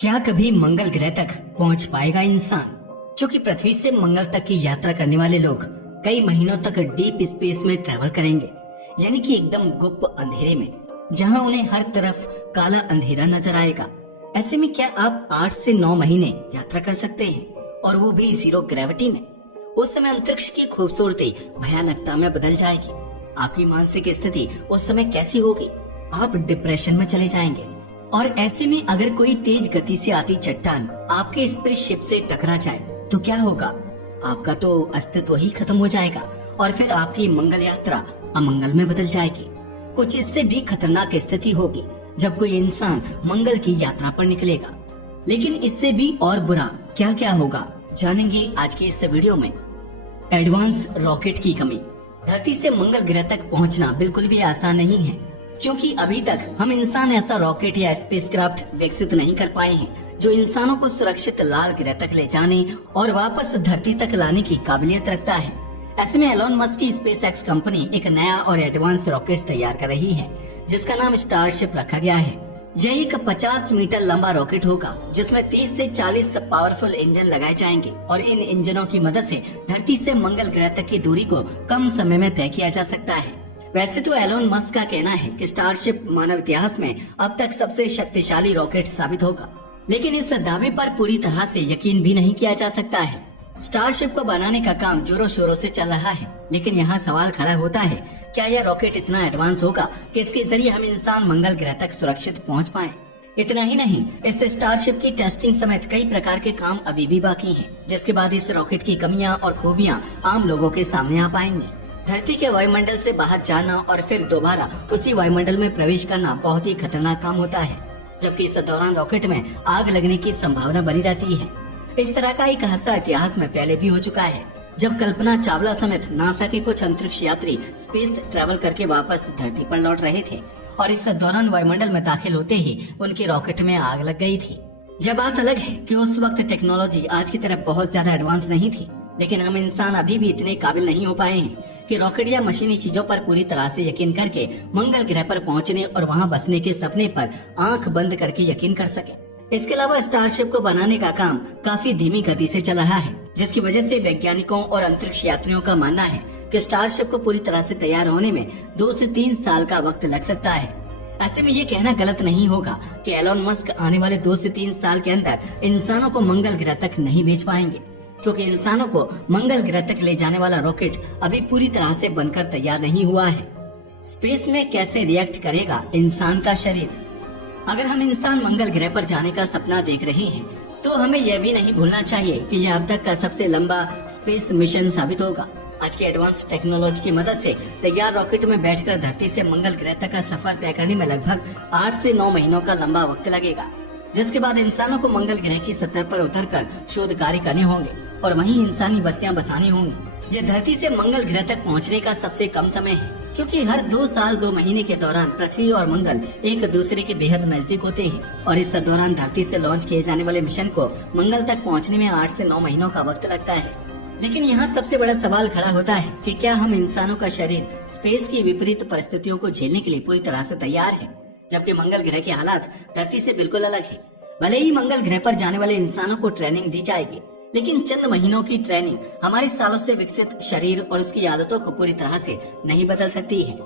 क्या कभी मंगल ग्रह तक पहुंच पाएगा इंसान? क्योंकि पृथ्वी से मंगल तक की यात्रा करने वाले लोग कई महीनों तक डीप स्पेस में ट्रेवल करेंगे, यानी कि एकदम गुप्त अंधेरे में, जहां उन्हें हर तरफ काला अंधेरा नजर आएगा। ऐसे में क्या आप 8 से 9 महीने यात्रा कर सकते हैं, और वो भी जीरो ग्रेविटी में? उस समय अंतरिक्ष की खूबसूरती भयानकता में बदल जाएगी। आपकी मानसिक स्थिति उस समय कैसी होगी? आप डिप्रेशन में चले जाएंगे। और ऐसे में अगर कोई तेज गति से आती चट्टान आपके स्पेसशिप से टकरा जाए तो क्या होगा? आपका तो अस्तित्व ही खत्म हो जाएगा और फिर आपकी मंगल यात्रा अमंगल में बदल जाएगी। कुछ इससे भी खतरनाक स्थिति होगी जब कोई इंसान मंगल की यात्रा पर निकलेगा। लेकिन इससे भी और बुरा क्या क्या होगा, जानेंगे आज की इस वीडियो में। एडवांस रॉकेट की कमी। धरती से मंगल ग्रह तक पहुंचना बिल्कुल भी आसान नहीं है, क्योंकि अभी तक हम इंसान ऐसा रॉकेट या स्पेसक्राफ्ट विकसित नहीं कर पाए हैं जो इंसानों को सुरक्षित लाल ग्रह तक ले जाने और वापस धरती तक लाने की काबिलियत रखता है। ऐसे में एलोन मस्क की स्पेसएक्स कंपनी एक नया और एडवांस रॉकेट तैयार कर रही है, जिसका नाम स्टारशिप रखा गया है। यह एक 50 मीटर लंबा रॉकेट होगा, जिसमें 30 से 40 पावरफुल इंजन लगाए जाएंगे और इन इंजनों की मदद से धरती से मंगल ग्रह तक की दूरी को कम समय में तय किया जा सकता है। वैसे तो एलोन मस्क का कहना है कि स्टारशिप मानव इतिहास में अब तक सबसे शक्तिशाली रॉकेट साबित होगा, लेकिन इस दावे पर पूरी तरह से यकीन भी नहीं किया जा सकता है। स्टारशिप को बनाने का काम जोरों शोरों से चल रहा है, लेकिन यहाँ सवाल खड़ा होता है, क्या यह रॉकेट इतना एडवांस होगा कि इसके जरिए हम इंसान मंगल ग्रह तक सुरक्षित पहुँच पाए? इतना ही नहीं, इस स्टारशिप की टेस्टिंग समेत कई प्रकार के काम अभी भी बाकी हैं, जिसके बाद इस रॉकेट की कमियां और खूबियां आम लोगों के सामने आ पाएंगी। धरती के वायुमंडल से बाहर जाना और फिर दोबारा उसी वायुमंडल में प्रवेश करना बहुत ही खतरनाक काम होता है, जबकि इस दौरान रॉकेट में आग लगने की संभावना बनी रहती है। इस तरह का एक हादसा इतिहास में पहले भी हो चुका है, जब कल्पना चावला समेत नासा के कुछ अंतरिक्ष यात्री स्पेस ट्रैवल करके वापस धरती पर लौट रहे थे और इस दौरान वायुमंडल में दाखिल होते ही उनके रॉकेट में आग लग गई थी। यह बात अलग है कि उस वक्त टेक्नोलॉजी आज की तरह बहुत ज्यादा एडवांस नहीं थी, लेकिन हम इंसान अभी भी इतने काबिल नहीं हो पाए हैं कि रॉकेट या मशीनी चीजों पर पूरी तरह से यकीन करके मंगल ग्रह पर पहुंचने और वहां बसने के सपने पर आंख बंद करके यकीन कर सके। इसके अलावा स्टारशिप को बनाने का काम काफी धीमी गति से चल रहा है, जिसकी वजह से वैज्ञानिकों और अंतरिक्ष यात्रियों का मानना है कि स्टारशिप को पूरी तरह से तैयार होने में 2 से 3 साल का वक्त लग सकता है। ऐसे में ये कहना गलत नहीं होगा कि एलोन मस्क आने वाले 2 से 3 साल के अंदर इंसानों को मंगल ग्रह तक नहीं भेज पाएंगे, क्योंकि इंसानों को मंगल ग्रह तक ले जाने वाला रॉकेट अभी पूरी तरह से बनकर तैयार नहीं हुआ है। स्पेस में कैसे रिएक्ट करेगा इंसान का शरीर? अगर हम इंसान मंगल ग्रह पर जाने का सपना देख रहे हैं, तो हमें यह भी नहीं भूलना चाहिए कि यह अब तक का सबसे लंबा स्पेस मिशन साबित होगा। आज की एडवांस टेक्नोलॉजी की मदद से तैयार रॉकेट में बैठकर धरती से मंगल ग्रह तक का सफर तय करने में लगभग 8 से 9 महीनों का लंबा वक्त लगेगा, जिसके बाद इंसानों को मंगल ग्रह की सतह पर उतरकर शोध कार्य करने होंगे और वहीं इंसानी बस्तियां बसानी होंगी। यह धरती से मंगल ग्रह तक पहुंचने का सबसे कम समय है, क्योंकि हर 2 साल 2 महीने के दौरान पृथ्वी और मंगल एक दूसरे के बेहद नजदीक होते हैं और इस दौरान धरती से लॉन्च किए जाने वाले मिशन को मंगल तक पहुंचने में 8 से 9 महीनों का वक्त लगता है। लेकिन यहाँ सबसे बड़ा सवाल खड़ा होता है कि क्या हम इंसानों का शरीर स्पेस की विपरीत परिस्थितियों को झेलने के लिए पूरी तरह से तैयार है, जबकि मंगल ग्रह के हालात धरती से बिल्कुल अलग है। भले ही मंगल ग्रह पर जाने वाले इंसानों को ट्रेनिंग दी जाएगी, लेकिन चंद महीनों की ट्रेनिंग हमारे सालों से विकसित शरीर और उसकी आदतों को पूरी तरह से नहीं बदल सकती है।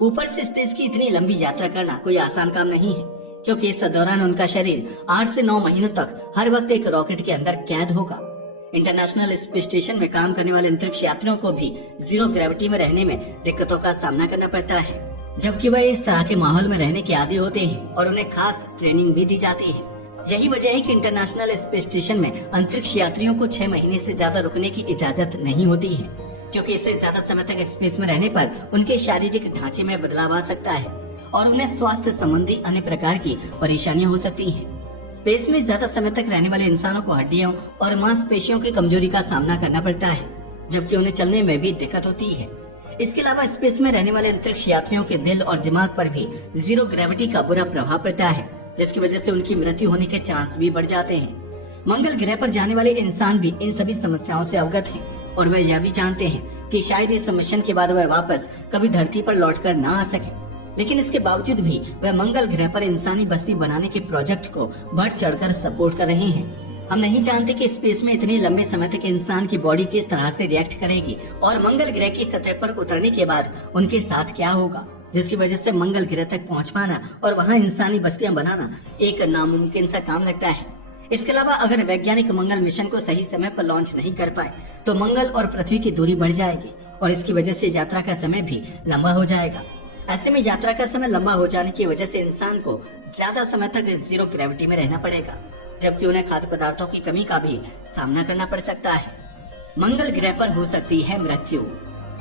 ऊपर से स्पेस की इतनी लंबी यात्रा करना कोई आसान काम नहीं है, क्योंकि इस दौरान उनका शरीर 8 से 9 महीनों तक हर वक्त एक रॉकेट के अंदर कैद होगा। इंटरनेशनल स्पेस स्टेशन में काम करने वाले अंतरिक्ष यात्रियों को भी जीरो ग्रेविटी में रहने में दिक्कतों का सामना करना पड़ता है, जबकि वह इस तरह के माहौल में रहने के आदी होते हैं और उन्हें खास ट्रेनिंग भी दी जाती है। यही वजह है कि इंटरनेशनल स्पेस स्टेशन में अंतरिक्ष यात्रियों को 6 महीने से ज्यादा रुकने की इजाजत नहीं होती है, क्योंकि इससे ज्यादा समय तक स्पेस में रहने पर उनके शारीरिक ढांचे में बदलाव आ सकता है और उन्हें स्वास्थ्य संबंधी अन्य प्रकार की परेशानियां हो सकती हैं। स्पेस में ज्यादा समय तक रहने वाले इंसानों को हड्डियों और मांसपेशियों की कमजोरी का सामना करना पड़ता है, जबकि उन्हें चलने में भी दिक्कत होती है। इसके अलावा स्पेस में रहने वाले अंतरिक्ष यात्रियों के दिल और दिमाग पर भी जीरो ग्रेविटी का बुरा प्रभाव पड़ता है, जिसकी वजह से उनकी मृत्यु होने के चांस भी बढ़ जाते हैं। मंगल ग्रह पर जाने वाले इंसान भी इन सभी समस्याओं से अवगत हैं और वह यह भी जानते हैं कि शायद इस मिशन के बाद वह वापस कभी धरती पर लौटकर ना आ सके। लेकिन इसके बावजूद भी वह मंगल ग्रह पर इंसानी बस्ती बनाने के प्रोजेक्ट को बढ़ चढ़कर सपोर्ट कर रहे हैं। हम नहीं जानते कि स्पेस में इतने लंबे समय तक इंसान की बॉडी किस तरह से रिएक्ट करेगी और मंगल ग्रह की सतह पर उतरने के बाद उनके साथ क्या होगा, जिसकी वजह से मंगल ग्रह तक पहुंच पाना और वहां इंसानी बस्तियां बनाना एक नामुमकिन सा काम लगता है। इसके अलावा अगर वैज्ञानिक मंगल मिशन को सही समय पर लॉन्च नहीं कर पाए तो मंगल और पृथ्वी की दूरी बढ़ जाएगी और इसकी वजह से यात्रा का समय भी लंबा हो जाएगा। ऐसे में यात्रा का समय लंबा हो जाने की वजह से इंसान को ज्यादा समय तक जीरो ग्रेविटी में रहना पड़ेगा, जबकि उन्हें खाद्य पदार्थों की कमी का भी सामना करना पड़ सकता है। मंगल ग्रह पर हो सकती है मृत्यु।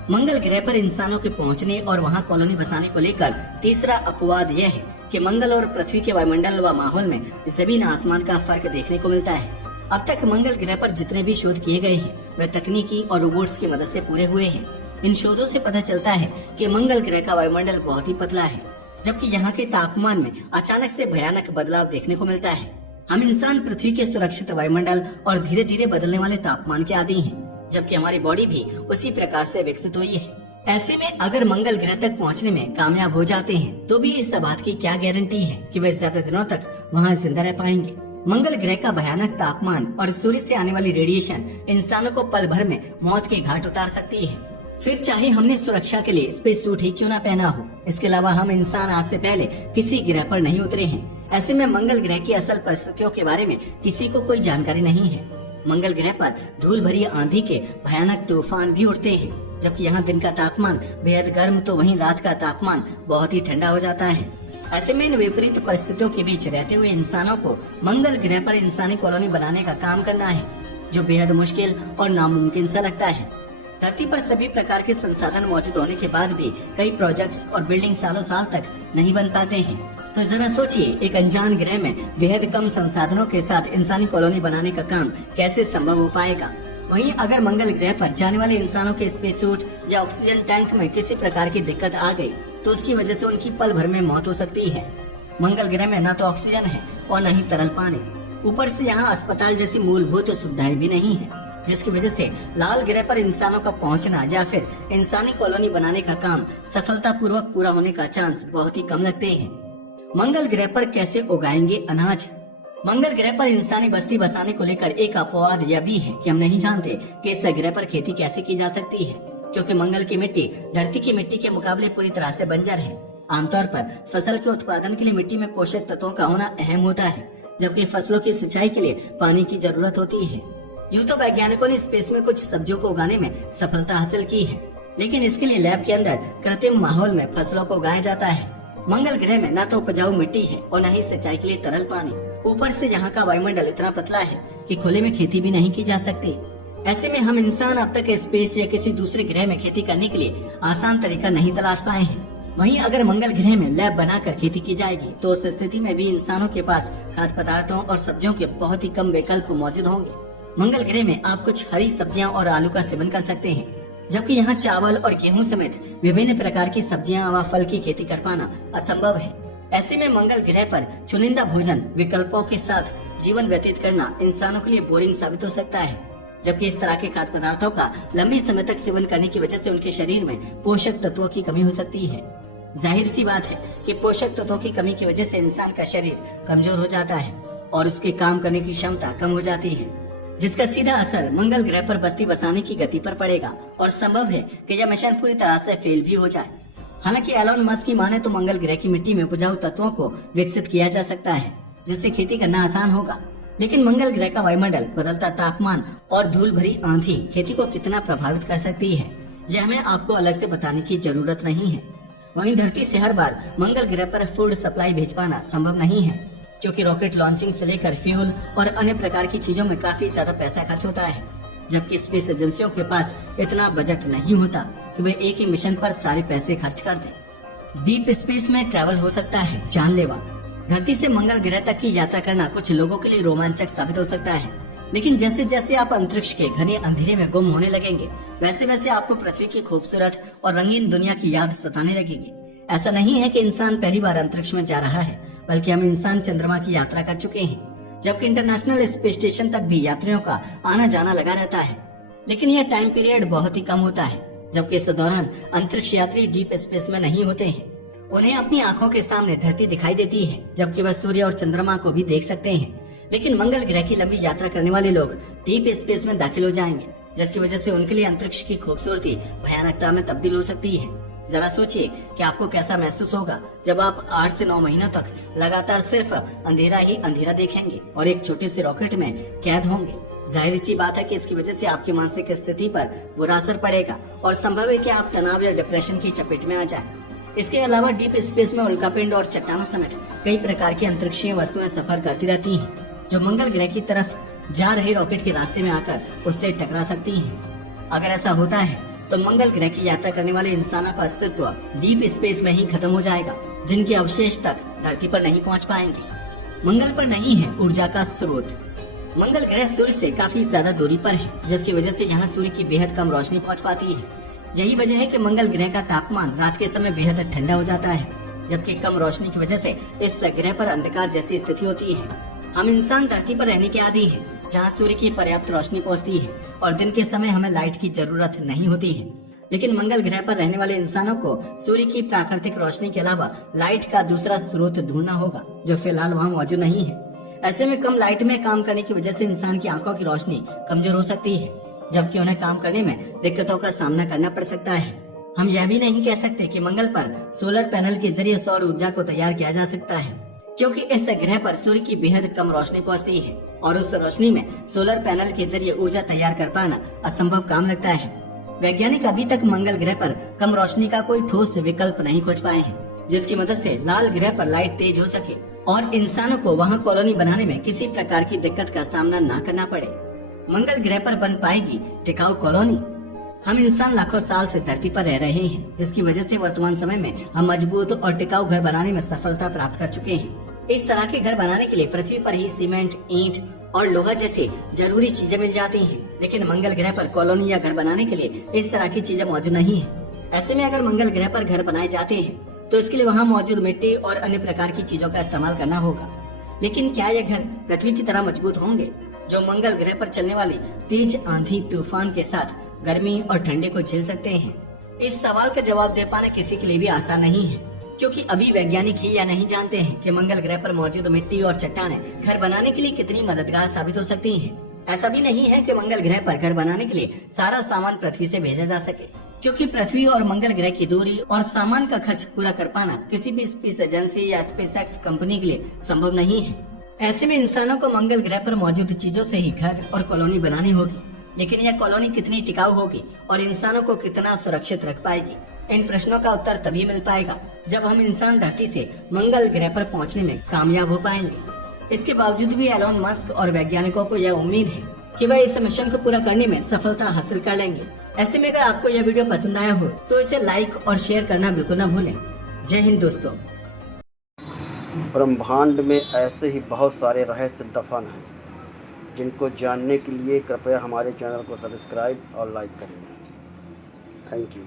मंगल ग्रह पर इंसानों के पहुंचने और वहां कॉलोनी बसाने को लेकर तीसरा अपवाद यह है कि मंगल और पृथ्वी के वायुमंडल व माहौल में जमीन आसमान का फर्क देखने को मिलता है। अब तक मंगल ग्रह पर जितने भी शोध किए गए हैं वे तकनीकी और रोबोट्स की मदद से पूरे हुए हैं। इन शोधों से पता चलता है कि मंगल ग्रह का वायुमंडल बहुत ही पतला है, जबकि यहाँ के तापमान में अचानक से भयानक बदलाव देखने को मिलता है। हम इंसान पृथ्वी के सुरक्षित वायुमंडल और धीरे धीरे बदलने वाले तापमान के आदी हैं, जबकि हमारी बॉडी भी उसी प्रकार से विकसित हुई है। ऐसे में अगर मंगल ग्रह तक पहुंचने में कामयाब हो जाते हैं तो भी इस बात की क्या गारंटी है कि वे ज्यादा दिनों तक वहां जिंदा रह पाएंगे। मंगल ग्रह का भयानक तापमान और सूर्य से आने वाली रेडिएशन इंसानों को पल भर में मौत के घाट उतार सकती है, फिर चाहे हमने सुरक्षा के लिए स्पेस सूट ही क्यों ना पहना हो। इसके अलावा हम इंसान आज से पहले किसी ग्रह पर नहीं उतरे हैं। ऐसे में मंगल ग्रह की असल परिस्थितियों के बारे में किसी को कोई जानकारी नहीं है। मंगल ग्रह पर धूल भरी आंधी के भयानक तूफान भी उठते हैं, जबकि यहाँ दिन का तापमान बेहद गर्म तो वहीं रात का तापमान बहुत ही ठंडा हो जाता है। ऐसे में इन विपरीत परिस्थितियों के बीच रहते हुए इंसानों को मंगल ग्रह पर इंसानी कॉलोनी बनाने का काम करना है, जो बेहद मुश्किल और नामुमकिन सा लगता है। धरती पर सभी प्रकार के संसाधन मौजूद होने के बाद भी कई प्रोजेक्ट्स और बिल्डिंग सालों साल तक नहीं बन पाते हैं। तो जरा सोचिए, एक अनजान ग्रह में बेहद कम संसाधनों के साथ इंसानी कॉलोनी बनाने का काम कैसे संभव हो पाएगा। वहीं अगर मंगल ग्रह पर जाने वाले इंसानों के स्पेस सूट या ऑक्सीजन टैंक में किसी प्रकार की दिक्कत आ गई तो उसकी वजह से उनकी पल भर में मौत हो सकती है। मंगल ग्रह में न तो ऑक्सीजन है और न ही तरल पानी, ऊपर से यहाँ अस्पताल जैसी मूलभूत सुविधाएं भी नहीं है, जिसकी वजह से लाल ग्रह पर इंसानों का पहुंचना या फिर इंसानी कॉलोनी बनाने का काम सफलतापूर्वक पूरा होने का चांस बहुत ही कम लगते हैं। मंगल ग्रह पर कैसे उगाएंगे अनाज। मंगल ग्रह पर इंसानी बस्ती बसाने को लेकर एक अपवाद यह भी है कि हम नहीं जानते कि इस ग्रह पर खेती कैसे की जा सकती है, क्योंकि मंगल की मिट्टी धरती की मिट्टी के मुकाबले पूरी तरह से बंजर है। आमतौर पर फसल के उत्पादन के लिए मिट्टी में पोषक तत्वों का होना अहम होता है, जबकि फसलों की सिंचाई के लिए पानी की जरूरत होती है। यूं तो वैज्ञानिकों ने स्पेस में कुछ सब्जियों को उगाने में सफलता हासिल की है, लेकिन इसके लिए लैब के अंदर कृत्रिम माहौल में फसलों को उगाया जाता है। मंगल ग्रह में न तो उपजाऊ मिट्टी है और न ही सिंचाई के लिए तरल पानी, ऊपर से यहाँ का वायुमंडल इतना पतला है कि खुले में खेती भी नहीं की जा सकती। ऐसे में हम इंसान अब तक स्पेस या किसी दूसरे ग्रह में खेती करने के लिए आसान तरीका नहीं तलाश पाए हैं। वहीं अगर मंगल ग्रह में लैब बनाकर खेती की जाएगी तो उस स्थिति में भी इंसानों के पास खाद्य पदार्थों और सब्जियों के बहुत ही कम विकल्प मौजूद होंगे। मंगल ग्रह में आप कुछ हरी सब्जियां और आलू का सेवन कर सकते हैं, जबकि यहाँ चावल और गेहूं समेत विभिन्न प्रकार की सब्जियां व फल की खेती कर पाना असंभव है। ऐसे में मंगल ग्रह पर चुनिंदा भोजन विकल्पों के साथ जीवन व्यतीत करना इंसानों के लिए बोरिंग साबित हो सकता है, जबकि इस तरह के खाद्य पदार्थों का लंबे समय तक सेवन करने की वजह से उनके शरीर में पोषक तत्वों की कमी हो सकती है। जाहिर सी बात है कि पोषक तत्वों की कमी की वजह से इंसान का शरीर कमजोर हो जाता है और उसके काम करने की क्षमता कम हो जाती है, जिसका सीधा असर मंगल ग्रह पर बस्ती बसाने की गति पर पड़ेगा और संभव है कि यह मिशन पूरी तरह से फेल भी हो जाए। हालांकि एलोन मस्क की माने तो मंगल ग्रह की मिट्टी में उपजाऊ तत्वों को विकसित किया जा सकता है, जिससे खेती करना आसान होगा, लेकिन मंगल ग्रह का वायुमंडल, बदलता तापमान और धूल भरी आंधी खेती को कितना प्रभावित कर सकती है, यह हमें आपको अलग से बताने की जरूरत नहीं है। वहीं धरती से हर बार मंगल ग्रह पर फूड सप्लाई भेज पाना संभव नहीं है, क्योंकि रॉकेट लॉन्चिंग से लेकर फ्यूल और अन्य प्रकार की चीजों में काफी ज्यादा पैसा खर्च होता है, जबकि स्पेस एजेंसियों के पास इतना बजट नहीं होता कि वे एक ही मिशन पर सारे पैसे खर्च कर दें। डीप स्पेस में ट्रैवल हो सकता है जानलेवा। धरती से मंगल ग्रह तक की यात्रा करना कुछ लोगों के लिए रोमांचक साबित हो सकता है, लेकिन जैसे जैसे आप अंतरिक्ष के घने अंधेरे में गुम होने लगेंगे, वैसे वैसे आपको पृथ्वी की खूबसूरत और रंगीन दुनिया की याद सताने लगेगी। ऐसा नहीं है कि इंसान पहली बार अंतरिक्ष में जा रहा है, बल्कि हम इंसान चंद्रमा की यात्रा कर चुके हैं, जबकि इंटरनेशनल स्पेस स्टेशन तक भी यात्रियों का आना जाना लगा रहता है। लेकिन यह टाइम पीरियड बहुत ही कम होता है, जबकि इस दौरान अंतरिक्ष यात्री डीप स्पेस में नहीं होते हैं। उन्हें अपनी आंखों के सामने धरती दिखाई देती है, जबकि वह सूर्य और चंद्रमा को भी देख सकते हैं। लेकिन मंगल ग्रह की लंबी यात्रा करने वाले लोग डीप स्पेस में दाखिल हो जाएंगे, जिसकी वजह से उनके लिए अंतरिक्ष की खूबसूरती भयानकता में तब्दील हो सकती है। जरा सोचिए कि आपको कैसा महसूस होगा जब आप 8 से 9 महीनों तक लगातार सिर्फ अंधेरा ही अंधेरा देखेंगे और एक छोटे से रॉकेट में कैद होंगे। जाहिर सी बात है कि इसकी वजह से आपकी मानसिक स्थिति पर बुरा असर पड़ेगा और संभव है कि आप तनाव या डिप्रेशन की चपेट में आ जाएं। इसके अलावा डीप स्पेस में उल्कापिंड और चट्टानों समेत कई प्रकार की अंतरिक्षीय वस्तुएं सफर करती रहती हैं, जो मंगल ग्रह की तरफ जा रहे रॉकेट के रास्ते में आकर उससे टकरा सकती हैं। अगर ऐसा होता है तो मंगल ग्रह की यात्रा करने वाले इंसानों का अस्तित्व डीप स्पेस में ही खत्म हो जाएगा, जिनके अवशेष तक धरती पर नहीं पहुंच पाएंगे। मंगल पर नहीं है ऊर्जा का स्रोत। मंगल ग्रह सूर्य से काफी ज्यादा दूरी पर है, जिसकी वजह से यहाँ सूर्य की बेहद कम रोशनी पहुंच पाती है। यही वजह है कि मंगल ग्रह का तापमान रात के समय बेहद ठंडा हो जाता है, जबकि कम रोशनी की वजह से इस ग्रह पर अंधकार जैसी स्थिति होती है। हम इंसान धरती पर रहने के आदी हैं, जहाँ सूर्य की पर्याप्त रोशनी पहुँचती है और दिन के समय हमें लाइट की जरूरत नहीं होती है। लेकिन मंगल ग्रह पर रहने वाले इंसानों को सूर्य की प्राकृतिक रोशनी के अलावा लाइट का दूसरा स्रोत ढूंढना होगा, जो फिलहाल वहाँ मौजूद नहीं है। ऐसे में कम लाइट में काम करने की वजह से इंसान की आंखों की रोशनी कमजोर हो सकती है, जबकि उन्हें काम करने में दिक्कतों का सामना करना पड़ सकता है। हम यह भी नहीं कह सकते कि मंगल पर सोलर पैनल के जरिए सौर ऊर्जा को तैयार किया जा सकता है, क्योंकि इस ग्रह पर सूर्य की बेहद कम रोशनी पहुंचती है और उस रोशनी में सोलर पैनल के जरिए ऊर्जा तैयार कर पाना असंभव काम लगता है। वैज्ञानिक अभी तक मंगल ग्रह पर कम रोशनी का कोई ठोस विकल्प नहीं खोज पाए हैं, जिसकी मदद से लाल ग्रह पर लाइट तेज हो सके और इंसानों को वहाँ कॉलोनी बनाने में किसी प्रकार की दिक्कत का सामना न करना पड़े। मंगल ग्रह पर बन पाएगी टिकाऊ कॉलोनी। हम इंसान लाखों साल से धरती पर रह रहे हैं, जिसकी वजह से वर्तमान समय में हम मजबूत और टिकाऊ घर बनाने में सफलता प्राप्त कर चुके हैं। इस तरह के घर बनाने के लिए पृथ्वी पर ही सीमेंट, ईंट और लोहा जैसी जरूरी चीजें मिल जाती हैं, लेकिन मंगल ग्रह पर कॉलोनी या घर बनाने के लिए इस तरह की चीजें मौजूद नहीं है। ऐसे में अगर मंगल ग्रह पर घर बनाए जाते हैं तो इसके लिए वहाँ मौजूद मिट्टी और अन्य प्रकार की चीजों का इस्तेमाल करना होगा। लेकिन क्या ये घर पृथ्वी की तरह मजबूत होंगे, जो मंगल ग्रह पर चलने वाली तेज आंधी तूफान के साथ गर्मी और ठंडे को झेल सकते हैं? इस सवाल का जवाब दे पाना किसी के लिए भी आसान नहीं है, क्योंकि अभी वैज्ञानिक ही यह नहीं जानते हैं कि मंगल ग्रह पर मौजूद मिट्टी और चट्टानें घर बनाने के लिए कितनी मददगार साबित हो सकती हैं। ऐसा भी नहीं है कि मंगल ग्रह पर घर बनाने के लिए सारा सामान पृथ्वी से भेजा जा सके, क्योंकि पृथ्वी और मंगल ग्रह की दूरी और सामान का खर्च पूरा कर पाना किसी भी स्पेस एजेंसी या स्पेसएक्स कंपनी के लिए संभव नहीं है। ऐसे में इंसानों को मंगल ग्रह पर मौजूद चीजों से ही घर और कॉलोनी बनानी होगी, लेकिन यह कॉलोनी कितनी टिकाऊ होगी और इंसानों को कितना सुरक्षित रख पाएगी? इन प्रश्नों का उत्तर तभी मिल पाएगा जब हम इंसान धरती से मंगल ग्रह पर पहुंचने में कामयाब हो पाएंगे। इसके बावजूद भी एलोन मस्क और वैज्ञानिकों को यह उम्मीद है कि वह इस मिशन को पूरा करने में सफलता हासिल कर लेंगे। ऐसे में अगर आपको यह वीडियो पसंद आया हो तो इसे लाइक और शेयर करना बिल्कुल न भूलें। जय हिंद दोस्तों। ब्रह्मांड में ऐसे ही बहुत सारे रहस्य दफन हैं, जिनको जानने के लिए कृपया हमारे चैनल को सब्सक्राइब और लाइक करें। Thank you.